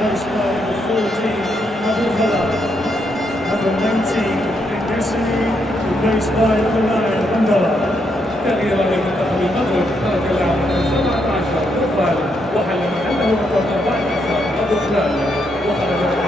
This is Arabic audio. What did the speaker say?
placed by number 14, Abu Khalaf. Number 19, Indesini, replaced by number 9, Mandala. تغيير لمنتخب المغرب خرج اللاعب رقم 17 طفل وحل محله رقم 14 أبو خلال وخرج